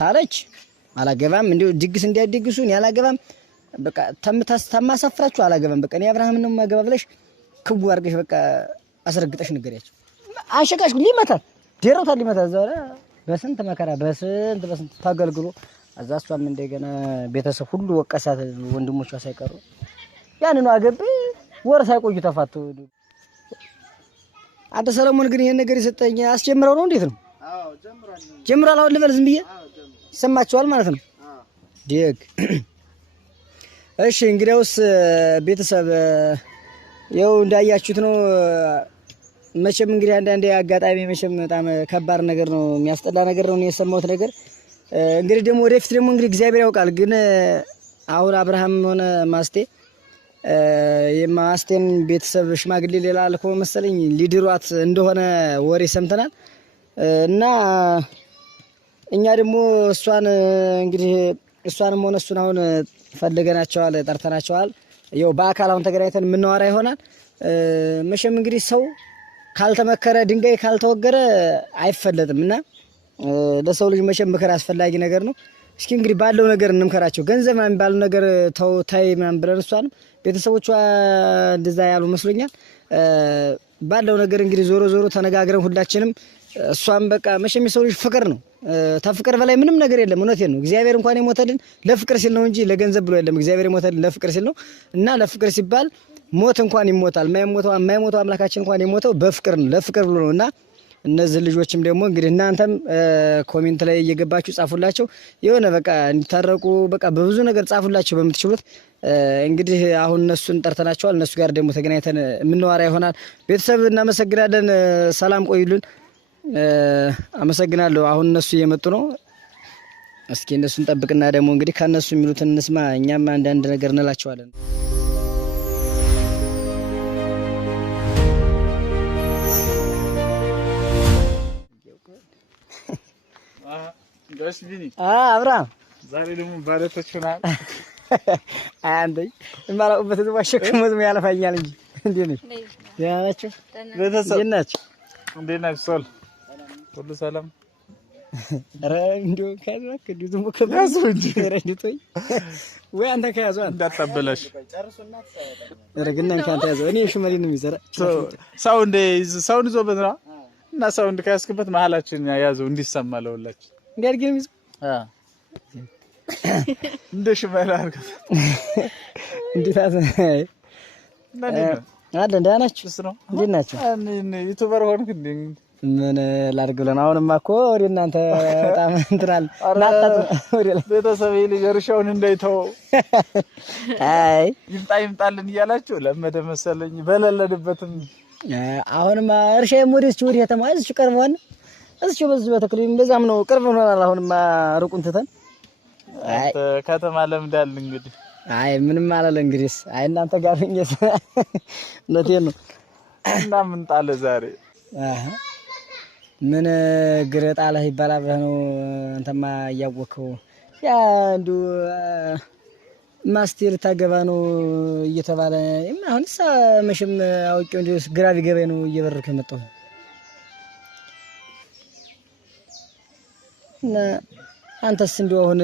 አለች አላገባም እንዴ ድግስ እንዲያድግሱ እኔ አላገባም በቃ ተማሳፍራችሁ አላገባም በቃ እኔ አብርሃም ነው ማገባ ብለሽ ክቡ አድርገሽ በቃ አስረግጠሽ ንገሪያቸው አንሸካሽ ሊመታል ደረውታል ሊመታል ዘራ በስንት መከራ በስንት ታገልግሎ አዛሷም እንደገና ቤተሰብ ሁሉ ወቀሳት ወንድሞቿ ሳይቀሩ ያንኑ አገብ ወር ሳይቆዩ ተፋቱ አደ ሰለሞን ግን ይሄን ነገር ይሰጠኝ አስጀምረው ነው እንዴት ነው አዎ ጀምራል አሁን ልበል ዝም ብዬ ይሰማችኋል ማለት ነው ዲግ እሺ እንግዲያውስ ቤተሰብ ያው እንዳያችሁት ነው መቼም እንግዲህ አንዳንዴ አጋጣሚ መቼም በጣም ከባድ ነገር ነው የሚያስጠላ ነገር ነው የሰማሁት ነገር እንግዲህ ደግሞ ወደፊት ደግሞ እንግዲህ እግዚአብሔር ያውቃል ግን አሁን አብርሃም ሆነ ማስቴ የማስቴን ቤተሰብ ሽማግሌ ሌላ አልኮ መሰለኝ ሊድሯት እንደሆነ ወሬ ሰምተናል እና እኛ ደግሞ እሷን እንግዲህ እሷንም ሆነ እሱን አሁን ፈልገናቸዋል ጠርተናቸዋል ያው በአካል አሁን ተገናኝተን ምንዋራ ይሆናል መቼም እንግዲህ ሰው ካልተመከረ ድንጋይ ካልተወገረ አይፈለጥምና ለሰው ልጅ መቼም ምክር አስፈላጊ ነገር ነው እስኪ እንግዲህ ባለው ነገር እንምከራቸው ገንዘብ ማን ባለው ነገር ታይ ማን ብለን እሷንም ቤተሰቦቿ እንደዛ ያሉ መስሎኛል ባለው ነገር እንግዲህ ዞሮ ተነጋግረን ሁላችንም እሷም በቃ መቼም የሰው ልጅ ፍቅር ነው ተፍቅር በላይ ምንም ነገር የለም እውነቴን ነው እግዚአብሔር እንኳን የሞተልን ለፍቅር ሲል ነው እንጂ ለገንዘብ ብሎ አይደለም እግዚአብሔር የሞተልን ለፍቅር ሲል ነው እና ለፍቅር ሲባል ሞት እንኳን ይሞታል የማይሞተው አምላካችን እንኳን የሞተው በፍቅር ነው ለፍቅር ብሎ ነውና እነዚህ ልጆችም ደግሞ እንግዲህ እናንተም ኮሜንት ላይ እየገባችሁ ጻፉላቸው የሆነ በቃ እንዲታረቁ በቃ በብዙ ነገር ጻፉላቸው በመትችሉት እንግዲህ አሁን እነሱን ጠርተናቸዋል እነሱ ጋር ደግሞ ተገናኝተን ምንዋራ ይሆናል ቤተሰብ እናመሰግናለን ሰላም ቆዩልን አመሰግናለሁ አሁን እነሱ እየመጡ ነው እስኪ እነሱን ጠብቅና ደግሞ እንግዲህ ከነሱ የሚሉትን እንስማ እኛም አንዳንድ ነገር እንላቸዋለን ጋሽ ቢኒ አብርሃም ዛሬ ደግሞ ባለተችናል አንዴ ማራውበት ተባሸከመት ያለፋኛል እንጂ እንዴ ነው ያናችሁ ቤተሰብ ናችሁ እንዴ ናችሁ ሶል ሁሉ ሰላም ኧረ እንዴ ካዛክ እንዴ ዝም ብሎ ከያዙ እንጂ ረድቶኝ ወይ አንተ ከያዙ እንዳጣበላሽ ረግና እንኳን ተያዘው እኔ ሽመሪ ነው የሚዘራ ሳውንድ ይዞበት ነው እና ሳውንድ ካስከበት መሐላችን ያያዘው እንዲሰማ ለሁላችን እንዲያርገም ይዞ እንደ ሽመላ አርገት እንዴት አለ እንዳናችሁ ነው እንዴት ናችሁ ዩቲዩበር ሆንክ እንዴ ምን ላድርግ ብለን አሁንማ እኮ ወደ እናንተ በጣም እንትናል ናጣጥ ወደ ቤተሰብ ልጅ እርሻውን እንዳይተው አይ ይምጣልን እያላችሁ ለመደ መሰለኝ በለለድበትም አሁንማ እርሻዬ ወደዚህ ወደ ተማዝ ቀርበዋል እዚህ በዚህ በተክሊል እንደዛም ነው ቅርብ ሆናል አሁንማ ሩቁን ተተን አይ ከተማ ለምዳል እንግዲህ አይ ምንም አላለ እንግዲህስ አይ እናንተ ጋር እንግዲህ ነቴን ነው እና ምን ጣለ ዛሬ ምን ግረጣለ ይባላል ነው አንተማ ያወከው ያ እንዱ ማስቴር ታገባ ነው እየተባለ አሁንስ መሽም አውቄው እንዴ ግራቪ ገበይ ነው እየበረከ መጣው እና አንተስ እንደው አሁን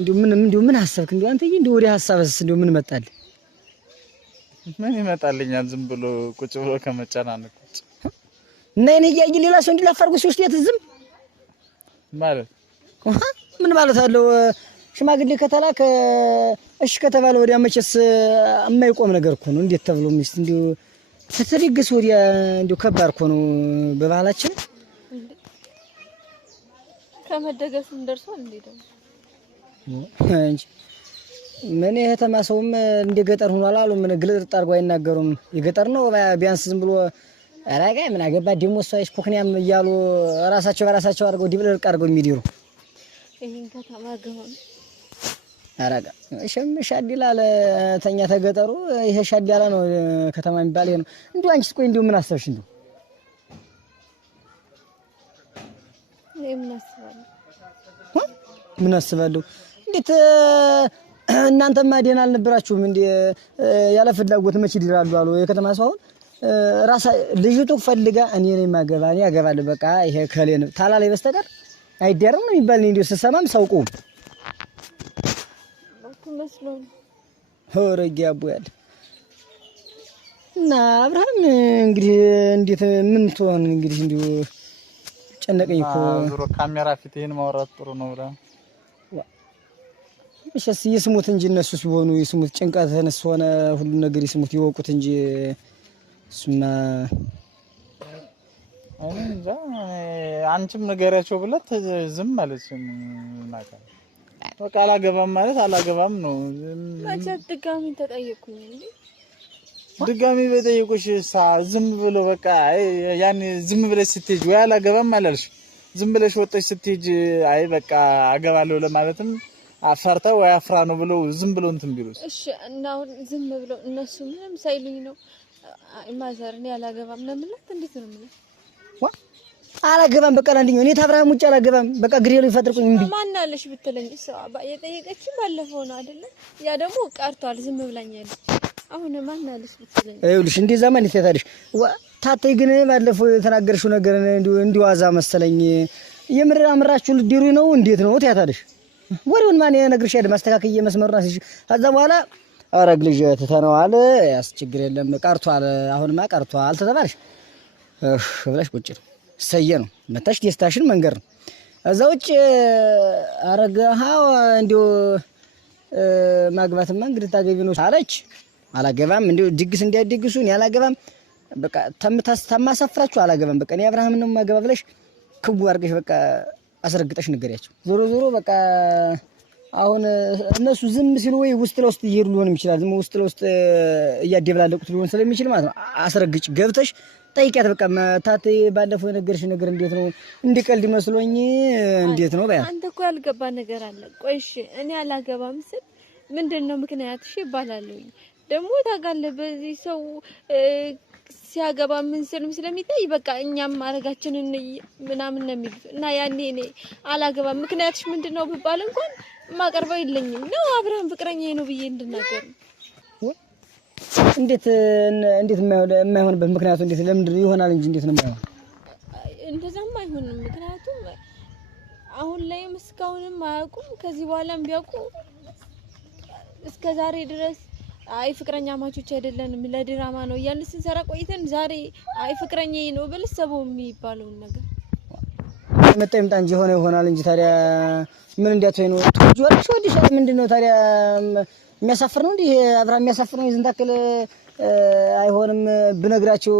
እንደው ምን ሐሳብክ እንደው አንተ እንደው ወደ ሐሳብስ እንደው ምን መጣል ምን ይመጣልኛል ዝም ብሎ ቁጭ ብሎ ከመጨናነቅ እና እኔ ያይ ሌላ ሰው እንዲላፈርጉ ሲውስጥ የትዝም ማለት ምን ማለት አለው ሽማግሌ ከተላከ እሺ ከተባለ ወዲያ መቸስ የማይቆም ነገር እኮ ነው እንዴት ተብሎ ሚስት እንደው ተተደግስ ወዲያ እንደው ከባድ እኮ ነው በባህላችን ከመደገስም ደርሷል እንዴ ደግሞ እንጂ ምን የተማሰውም እንደ ገጠር ሆኗል አሉ ምን ግልጥ አርጓ አይናገሩም የገጠር ነው ቢያንስ ዝም ብሎ አራጋ ምን አገባ ደሞ ሰዎች ኮክኒያም እያሉ ራሳቸው በራሳቸው አርገው ዲብልቅ አርገው የሚዲሩ ይሄን ከተማ ገሆን አራጋ ሻዲላለ ተኛ ተገጠሩ ይሄ ሻዲላ ነው ከተማ የሚባል ይሄ ነው እንዴ አንቺስ ቆይ እንዴ ምን አሰብሽ እንዴ ምን አስባለሁ እንዴት እናንተማ ደህና አልነበራችሁም እንዴ ያለ ፍላጎት መች ይድራሉ አሉ የከተማ ሰው አሁን ራሳ ልጅቱ ፈልጋ እኔ ነኝ ማገባ እኔ ያገባለሁ በቃ ይሄ ከሌን ታላላይ በስተቀር አይደረም ነው የሚባል እንዴ ስሰማም ሳውቀው መስሎኝ ሆረጊ አቡያል እና አብርሃም እንግዲህ እንዴት ምን ትሆን እንግዲህ እንዲሁ ጨነቀኝ እኮ ዙሮ ካሜራ ፊት ይሄን ማውራት ጥሩ ነው ብላ እሺስ ይስሙት እንጂ እነሱ ሲሆኑ ይስሙት ጭንቀት ተነስ ሆነ ሁሉ ነገር ይስሙት ይወቁት እንጂ እሱማ እንጃ አንቺም ነገራቸው ብለት ዝም አለች ማለት በቃ አላገባም ማለት አላገባም ነው ማቻ ድጋሚ ተጠየቁኝ እንዴ ድጋሚ በጠየቁሽ ዝም ብሎ በቃ ያን ዝም ብለሽ ስትሄጂ ወይ አላገባም አላልሽ ዝም ብለሽ ወጥተሽ ስትሄጂ አይ በቃ አገባለሁ ለማለትም አፈርታ ወይ አፍራ ነው ብሎ ዝም ብሎ እንትን ቢሉስ እሺ እና ዝም ብሎ እነሱ ምንም ሳይሉኝ ነው ማዘርኔ አላገባም ለምንላት እንዴት ነው ማለት አላገባም በቃ አንደኛው እኔ ታብራም ውጭ አላገባም በቃ ግሬሉ ይፈጥርቁኝ እንዴ ማን አለሽ ብትለኝ የጠየቀች ባለፈው ነው አይደለ ያ ደግሞ ቀርቷል ዝም ብላኛለች አሁን ማን አለሽ ብትለኝ አይውልሽ እንደዛ ማለት ያታልሽ ታታይ ግን ባለፈው የተናገርሽው ነገር እንዲዋዛ መሰለኝ የምር አምራችሁ ልዲሩ ነው እንዴት ነው ታታልሽ ወሬውን ማን ያነግርሽ አይደል ማስተካከየ መስመሩን አስይሽ ከዛ በኋላ አረግ ልጅ ተተነዋል ያስችግር የለም ቀርቷል አሁንማ ቀርቷል ተተባልሽ ብለሽ ቁጭ ነው ሰየ ነው መታሽ ደስታሽን መንገር ነው እዛውጭ አረጋው እንዲው ማግባትማ እንግዲህ ታገቢ ነው አለች አላገባም እንዲው ድግስ እንዲያድግሱን ያላገባም በቃ ተማሳፍራችሁ አላገባም በቃ እኔ አብርሃም ነው ማገባ ብለሽ ክቡ አርገሽ በቃ አስረግጠሽ ንገሪያቸው ዞሮ ዞሮ በቃ አሁን እነሱ ዝም ሲሉ ወይ ውስጥ ለውስጥ ይሄዱ ሊሆን ይችላል ዝም ውስጥ ለውስጥ እያደብላለቁት ሊሆን ስለሚችል ማለት ነው አስረግጭ ገብተሽ ጠይቂያት በቃ ታቴ ባለፈው የነገርሽ ነገር እንዴት ነው እንዲቀልድ መስሎኝ እንዴት ነው ባያ አንተ እኮ ያልገባ ነገር አለ ቆይሽ እኔ አላገባም ስል ምንድነው ምክንያት እሺ ይባላልኝ ደግሞ ታጋለህ በዚህ ሰው ሲያገባ ምን ስለሚታይ በቃ እኛም ማረጋችንን ምናምን ነው የሚሉት እና ያኔ እኔ አላገባም ምክንያትሽ ምንድነው ቢባል እንኳን ማቀርበው የለኝም ነው አብርሃም ፍቅረኛዬ ነው ብዬ እንድናገር እንዴት የማይሆንበት ምክንያቱ እንዴት ለምንድን ይሆናል እንጂ እንዴት ነው የማይሆን እንደዛም አይሆንም ምክንያቱም አሁን ላይ እስካሁንም አያውቁም ከዚህ በኋላም ቢያውቁ እስከ ዛሬ ድረስ አይ ፍቅረኛ ማቾች አይደለንም ለድራማ ነው እያልን ስንሰራ ቆይተን ዛሬ አይ ፍቅረኛዬ ነው በልሰበው የሚባለው ነገር መጣ እንጂ ሆነ ይሆናል እንጂ ታዲያ ምን እንዲያተይ ነው ትጆርሽ ወዲሽ ምንድነው ታዲያ የሚያሳፍር ነው እንዴ አብርሃም የሚያሳፍር ነው ይዝንታከለ አይሆንም ብነግራቸው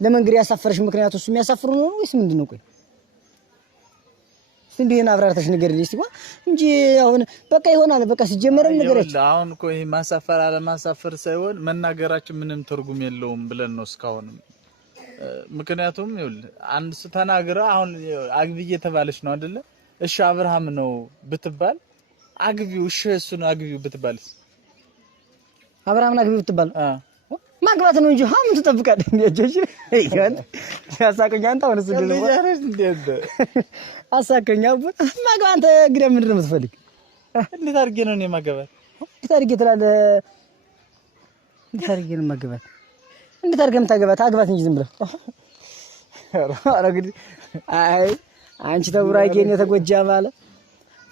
ለመንገር ያሳፈርሽ ምክንያቱ እሱ የሚያሳፍሩ ነው ወይስ ምንድነው ቆይ እንዴና አብራርተሽ ንገሪልኝ እስቲ እንጂ አሁን በቃ ይሆናል በቃ ሲጀመርም ንገረች አሁን እኮ ይሄ ማሳፈር አለ ማሳፈር ሳይሆን መናገራችን ምንም ትርጉም የለውም ብለን ነው እስካሁን ምክንያቱም ይኸውል አንድ ተናግራ አሁን አግቢ እየተባለች ነው አይደለ እሺ አብርሃም ነው ብትባል አግቢው እሺ እሱ ነው አግቢው ብትባልስ አብርሃም ነው አግቢው ብትባል ማግባት ነው እንጂ ምን ትጠብቃለህ እንዴ ይሄን ያሳቀኝ አንተ አሁን እሱ ደግሞ አሳቀኝ ማግባት አንተ ግደ ምንድነው የምትፈልግ እንዴት አድርጌ ነው እኔ ማገባት እንዴት አድርጌ ትላለህ እንዴት አድርጌ ነው ማገባት እንዴት አድርገህ የምታገባት አግባት እንጂ ዝም ብለህ ኧረ እንግዲህ አይ አንቺ ተቡራጌን የተጎጃ ባለ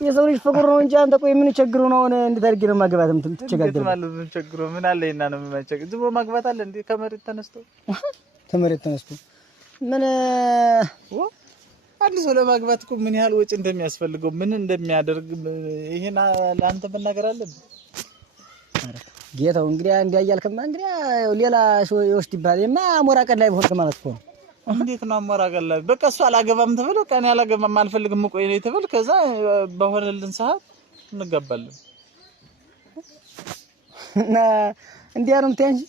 የሰው ልጅ ፍቅር ነው እንጂ አንተ ቆይ ምን ቸግሩ ነው እንዴት አድርጌ ነው ማግባት የምትቸጋገር ማለት ምን ቸግሩ ምን አለኝና ነው የማይቸግ ዝም ብሎ ማግባት አለ እንዴ ከመሬት ተነስቶ ምን አንድ ሰው ለማግባት እኮ ምን ያህል ወጪ እንደሚያስፈልገው ምን እንደሚያደርግ ይሄን ለአንተ መናገር አለብህ ጌታው እንግዲህ እንዲያያልከማ እንግዲህ ሌላ ሰው ይወስድ ይባል የማሞራ ቀን ላይ ሆነ ማለት ነው እንዴት ነው አሞራ ቀን ላይ በቃ እሱ አላገባም ተበለ ቀን ያላገባም አልፈልግም ቆይ ነው ተበለ ከዛ በሆነልን ሰዓት እንገባለን እና እንዲያሩም ታንጂ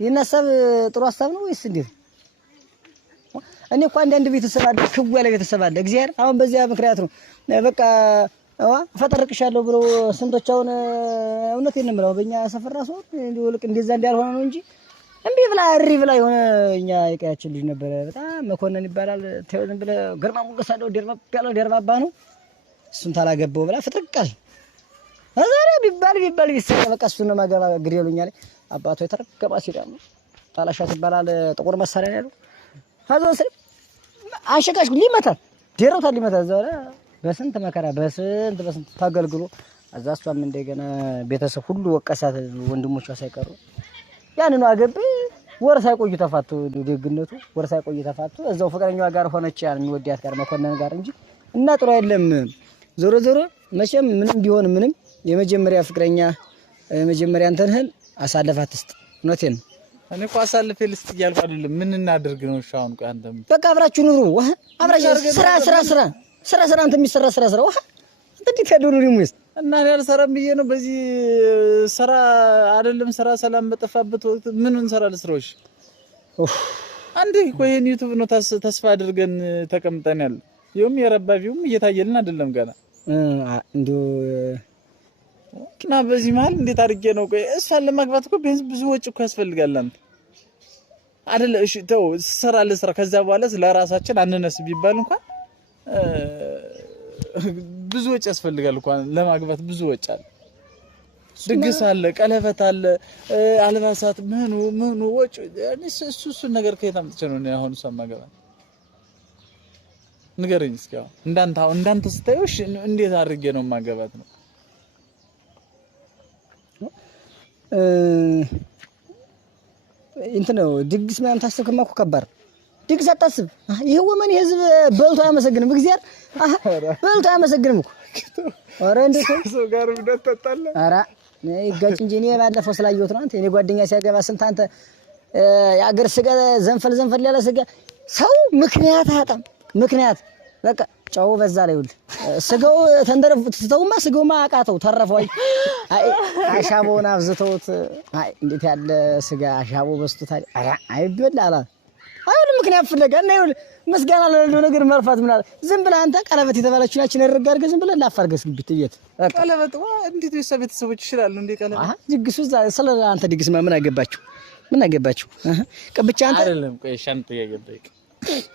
የነሰብ ጥሩ ሐሳብ ነው ወይስ እንዴት እኔ እኮ አንድ ቤተሰብ አለ ክው ያለ ቤተሰብ አለ እግዚአብሔር አሁን በዚያ ምክንያት ነው በቃ ፈጠርቅሻለሁ ብሎ ስንቶቻውን እውነቴን ነው የምለው በእኛ ሰፈር ራሱ እንዲው ልክ እንደዛ እንዳልሆነ ነው እንጂ እንዴ ብላ እሪ ብላ የሆነ እኛ የቀያችን ልጅ ነበር በጣም መኮንን ይባላል ተወልን ብለ ግርማ ሞገስ አለው ደርባባ ነው እሱን ታላገባው ብላ ፍጥርቃል አዛራ ቢባል ቢሰራ በቃ እሱን ነው ማገባ ግሬሉኛል አባቱ የተረከባ ሲዳም ታላሻት ይባላል ጥቁር መሳሪያ ያለው ሀዞስ አንሸካሽ ሊመታ ደረቷን ሊመታ እዛው ላይ በስንት መከራ በስንት ተገልግሎ እዛ እሷም እንደገና ቤተሰብ ሁሉ ወቀሳት፣ ወንድሞቿ ሳይቀሩ ያንኑ አገብ ወር ሳይቆዩ ተፋቱ። ደግነቱ ወር ሳይቆዩ ተፋቱ። እዛው ፍቅረኛዋ ጋር ሆነች ያን የሚወዳት ጋር መኮንን ጋር እንጂ እና ጥሩ አይደለም። ዞሮ ዞሮ መቼም ምንም ቢሆን ምንም የመጀመሪያ ፍቅረኛ የመጀመሪያ እንትንህን አሳልፋት ትስጥ። እውነቴን ነው። እኔ እኮ አሳልፌ ልስጥ እያልኩ አይደለም። ምን እናድርግ ነው? እሺ አሁን ቆይ አንተም በቃ አብራችሁ ኑሩ። አብራችሁ ስራ አንተ የሚሰራ ስራ እንዴት ያደሩ ሪሙስ እና እኔ አልሰራም ብዬ ነው። በዚህ ስራ አይደለም ስራ ሰላም በጠፋበት ወቅት ምን እንሰራ ልስሮሽ? አንዴ ቆይ ይሄን ዩቲዩብ ነው ተስፋ አድርገን ተቀምጠን ያለ ይሁን የረባቢውም እየታየልን አይደለም ገና እንዲሁ እና በዚህ መሀል እንዴት አድርጌ ነው ቆይ እሷን ለማግባት እኮ ቢያንስ ብዙ ወጪ እኮ ያስፈልጋል። አንተ አይደለ? እሺ ተው ስራ ከዛ በኋላ ለራሳችን አንነስ ቢባል እንኳን ብዙ ወጪ ያስፈልጋል እንኳን ለማግባት ብዙ ወጪ አለ። ድግስ አለ፣ ቀለበት አለ፣ አልባሳት ምኑ ወጪ እሱ ነገር ከየት አምጥቼ ነው አሁን እሷን ማገባት? ንገረኝ እስኪ አሁን እንዳንተ ስታዩሽ እንዴት አድርጌ ነው ማገባት ነው? እንትን ነው ድግስ ምናምን ታስብክማ እኮ ከባድ ድግስ አታስብ። ይሄ ወመን ህዝብ በልቶ አያመሰግንም። እግዚአብሔር በልቶ አያመሰግንም እኮ። ኧረ እንዴት ሰው ጋር እንደተጣጣለ ኧረ ይጋጭ እንጂ እኔ ባለፈው ስላየሁት ነው። አንተ የኔ ጓደኛ ሲያገባ ስንት አንተ የአገር ስጋ ዘንፈል ያለ ስጋ ሰው ምክንያት አያጣም። ምክንያት በቃ ጫው በዛ ላይ ሁሉ ስጋው ተንደረፍ ተተውማ ስጋውማ አቃተው ተረፈው። አይ አሻቦና አብዝተውት አይ እንዴት ያለ ስጋ አሻቦ በስቶታል። አራ አይበላ አላ አይሁን ምክንያት ፍለጋ እና ይሁን መስጋና ለሌለው ነገር መልፋት ምን አለ? ዝም ብለህ አንተ ቀለበት የተባለችው ናችን ያደርግ አድርገህ ዝም ብለህ ላፋርገስ ግብት ቤት ቀለበት እንዴት የእሷ ቤተሰቦች ይችላሉ እንዴ? ቀለበት ድግሱ ስለ አንተ ድግስ ምን አገባችሁ? ቅብቻ አንተ አይደለም። ቆይ ሻንጥ ያገባኝ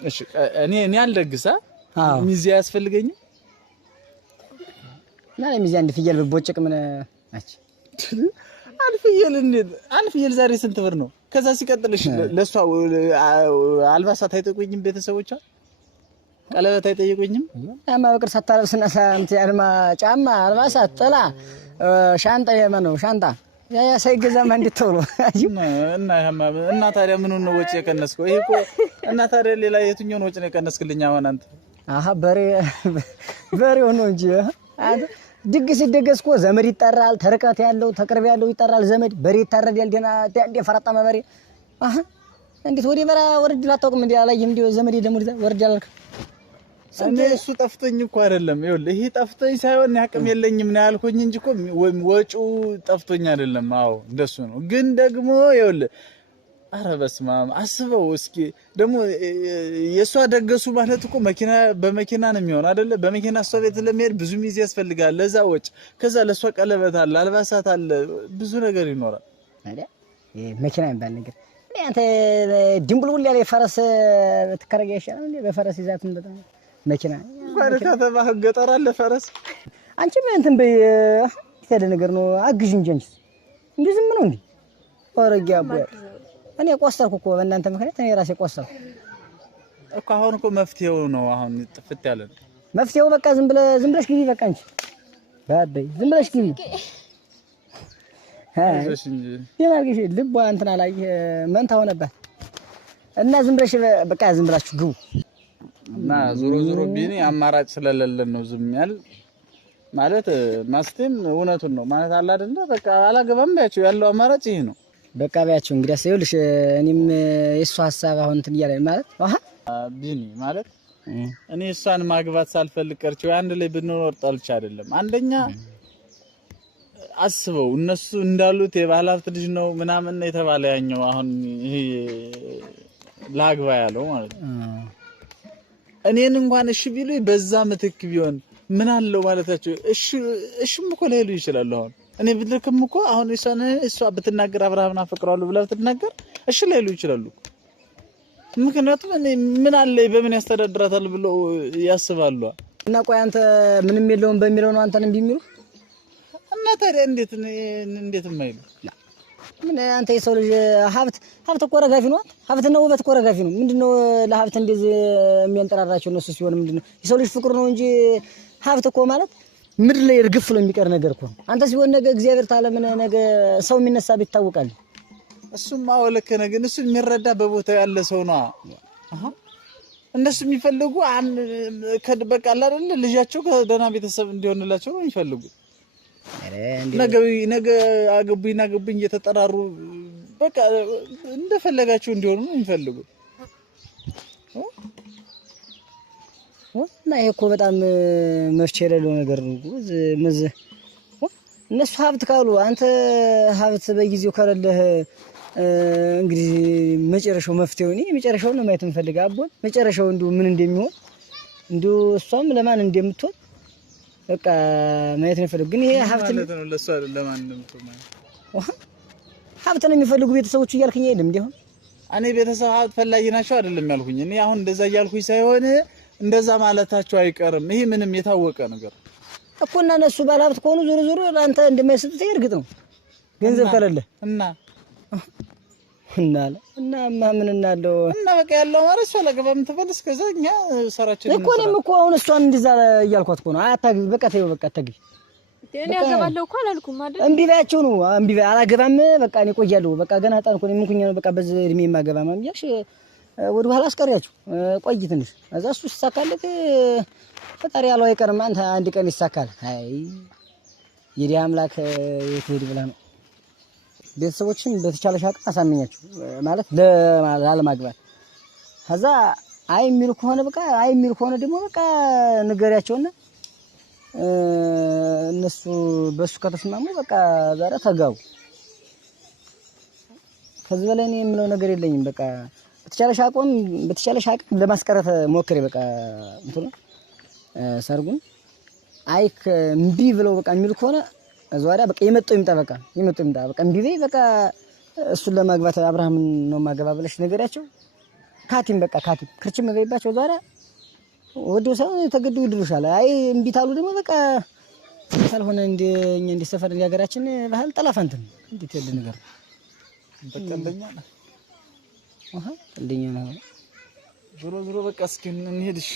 እሺ እኔ አልደግሳ ሚዜ ያስፈልገኝ እና ሚዜ አንድ ፍየል በቦጭቅ ምን አች አንድ ፍየል ዛሬ ስንት ብር ነው? ከዛ ሲቀጥልሽ ለሷ አልባሳት አይጠይቁኝም ቤተሰቦቿ? ቀለበት አይጠይቁኝም? ያማ በቅር ሳታለብስና ሳንት ያልማ ጫማ አልባሳት ጥላ ሻንጣ የማነው ሻንጣ ያ ሳይገዛማ እንዴት ተብሎ እና ታዲያ ምን ነው ወጪ የቀነስከው? ይሄ እኮ እና ታዲያ ሌላ የትኛውን ወጪ ነው የቀነስክልኝ? አሁን አንተ በሬ ሆኖ እንጂ አንተ ድግስ ይደገስ እኮ ዘመድ ይጠራል። ተርቀት ያለው ተቅርብ ያለው ይጠራል ዘመድ። በሬ ይታረዳል። ደና ፈረጣ መበሬ እንዴት ወዲ በራ ወርድ ላታውቅም እንዴ? አላየህም እንዴ? ዘመድ ደሞ ወርድ ያልክ እሱ ጠፍቶኝ እኮ አይደለም። ይኸውልህ ይሄ ጠፍቶኝ ሳይሆን ያቅም የለኝም ነው ያልኩኝ እንጂ እኮ ወጪው ጠፍቶኝ አይደለም። አዎ እንደሱ ነው። ግን ደግሞ ይኸውልህ ኧረ በስመ አብ አስበው እስኪ ደግሞ የሷ ደገሱ ማለት እኮ በመኪና ነው የሚሆነው አይደለ? በመኪና እሷ ቤት ለመሄድ ብዙ ሚዜ ያስፈልጋል። ለዛ ወጪ ከዛ ለሷ ቀለበት አለ፣ አልባሳት አለ፣ ብዙ ነገር ይኖራል አይደል? ይሄ መኪና የሚባል ነገር አንተ ድምብልብል ያለ ፈረስ ተከራየ ይሻላል እንዴ? በፈረስ ይዛት እንደታ መኪና ከተማ ገጠር አለ ፈረስ። አንቺ ምን እንትን በይ ያለ ነገር ነው። አግዥ እንጂ አንቺ እንዴ ዝም ነው እንዴ? ወረጊ አባይ እኔ ቆሰርኩ እኮ በእናንተ ምክንያት እኔ ራሴ ቆሰርኩ እኮ። አሁን እኮ መፍትሄው ነው አሁን ጥፍት ያለ መፍትሄው። በቃ ዝም ብለሽ ግቢ። በቃ አንቺ ባባይ ዝም ብለሽ ግቢ። እሺ እንጂ የማርገሽ ልቧ እንትና ላይ መንታ ሆነባት እና ዝም ብላችሁ ግቡ። እና ዞሮ ቢኒ አማራጭ ስለሌለን ነው ዝም ያል ማለት ማስተም እውነቱን ነው ማለት አለ አይደለ? በቃ አላገባም ባያቸው ያለው አማራጭ ይሄ ነው። በቃ ባያቸው እንግዲህ ይኸውልሽ እኔም የእሱ ሐሳብ አሁን እንትን እያለ ማለት ቢኒ ማለት እኔ እሷን ማግባት ሳልፈልግ ቀርቼ አንድ ላይ ብንኖር ጠልቼ አይደለም። አንደኛ አስበው እነሱ እንዳሉት የባህል ሀብት ልጅ ነው ምናምን የተባለ ያኛው አሁን ይሄ ላግባ ያለው ማለት ነው። እኔን እንኳን እሺ ቢሉኝ በዛ ምትክ ቢሆን ምን አለው ማለታቸው እሺም እኮ ላይሉ ይችላል። አሁን እኔ ብልክም እኮ አሁን እሷ ብትናገር አብርሃምን አፈቅራለሁ ብላ ብትናገር እሺ ላይሉ ይችላሉ። ምክንያቱም እኔ ምን አለ በምን ያስተዳድራታል ብሎ ያስባሉ። እና ቆይ አንተ ምንም የለውም በሚለው ነው አንተንም ቢሚሉ እና ታዲያ እንዴት የማይሉ ምን አንተ የሰው ልጅ ሀብት እኮ ረጋፊ ነው። ሀብትና ውበት እኮ ረጋፊ ነው። ምንድነው ለሀብት እንደዚህ የሚያንጠራራቸው እነሱ ሲሆን ምንድነው የሰው ልጅ ፍቅር ነው እንጂ ሀብት እኮ ማለት ምድር ላይ እርግፍ ብሎ የሚቀር ነገር እኮ ነው። አንተ ሲሆን ነገ እግዚአብሔር ታለ ምን ነገ ሰው የሚነሳ ይታወቃል። እሱማ ልክ ነህ፣ ግን እሱ የሚረዳ በቦታው ያለ ሰው ነው። እነሱ የሚፈልጉ በቃ አይደል ልጃቸው ከደህና ቤተሰብ እንዲሆንላቸው ነው የሚፈልጉ። ነገ አገቡኝ እየተጠራሩ በቃ እንደፈለጋቸው እንዲሆኑ ነው የሚፈልጉ። እና ይሄ እኮ በጣም መፍትሄ የሌለው ነገር ነው። እነሱ ሀብት ካሉ አንተ ሀብት በጊዜው ከሌለህ እንግዲህ መጨረሻው መፍትሄው እኔ መጨረሻው ነው ማየት እንፈልጋ አቦን መጨረሻው እንዲሁ ምን እንደሚሆን እንዲሁ እሷም ለማን እንደምትሆን በቃ ማየት ነው ፈልግ። ግን ይሄ ሀብት ነው ለሷ ለማን እንደምትሆን ሀብት ነው የሚፈልጉ ቤተሰቦች እያልኩኝ አይደለም እንዴ? እኔ ቤተሰብ ሀብት ፈላጊ ናቸው አይደለም ያልኩኝ። እኔ አሁን እንደዛ እያልኩኝ ሳይሆን እንደዛ ማለታቸው አይቀርም። ይሄ ምንም የታወቀ ነገር እኮ እና እነሱ ባለሀብት ከሆኑ ዞሮ ዞሮ አንተ እንደማይሰጥህ እርግጥ ነው ገንዘብ ከሌለ እና ምን እናለው እና በቃ ያለው ማለት ሰው ለገባም ተፈልስ ከዛኛ ሰራችን እኮ እኔም እኮ አሁን እሷን እንደዛ እያልኳት እኮ ነው። አታግቢ በቃ ተይው በቃ አታግቢ። እኔ አገባለሁ እኮ አላልኩም አይደል? እምቢ ባያቸው ነው እምቢ ባይ አላገባም በቃ እኔ ቆያለሁ በቃ ገና ህፃን እኮ ነኝ። ምንኩኛ ነው በቃ በዚህ እድሜ የማገባ ማም ያልሽ ወደ ኋላ አስቀሪያችሁ ቆይ ትንሽ እዛ እሱ ሲሳካለት ፈጣሪ ያለው አይቀርም። አንተ አንድ ቀን ይሳካል። አይ የዲያ አምላክ የት ሄድ ብለህ ነው ቤተሰቦችን በተቻለሽ አቅም አሳመኛችሁ ማለት ላለማግባት። ከዛ አይ የሚሉ ከሆነ በቃ አይ የሚሉ ከሆነ ደግሞ በቃ ንገሪያቸውና እነሱ በሱ ከተስማሙ በቃ ዛሬ ተጋቡ። ከዚህ በላይ እኔ የምለው ነገር የለኝም። በቃ በተቻለሽ አቅም ለማስቀረት ሞክሪ። በቃ እንትኑ ሰርጉን አይክ እምቢ ብለው በቃ የሚሉ ከሆነ አዝዋዳ በቃ የመጣው ይምጣ በቃ እምቢ በይ በቃ እሱን ለማግባት አብርሃምን ነው ማገባ ብለሽ ነገሪያቸው። ካቲም በቃ ካቲም ክርችም በይባቸው ዛሬ ወዶ ሰው ተገዱ ይድሩሻል። አይ እምቢ ታሉ ደግሞ በቃ ካልሆነ እንደ ሰፈር ያገራችን ባህል ጠላፋንት ነው። እንዴት ያለ ነገር በቀለኛ ነው። ቀለኛ ነው። ዞሮ በቃ እስኪ እንሄድሽ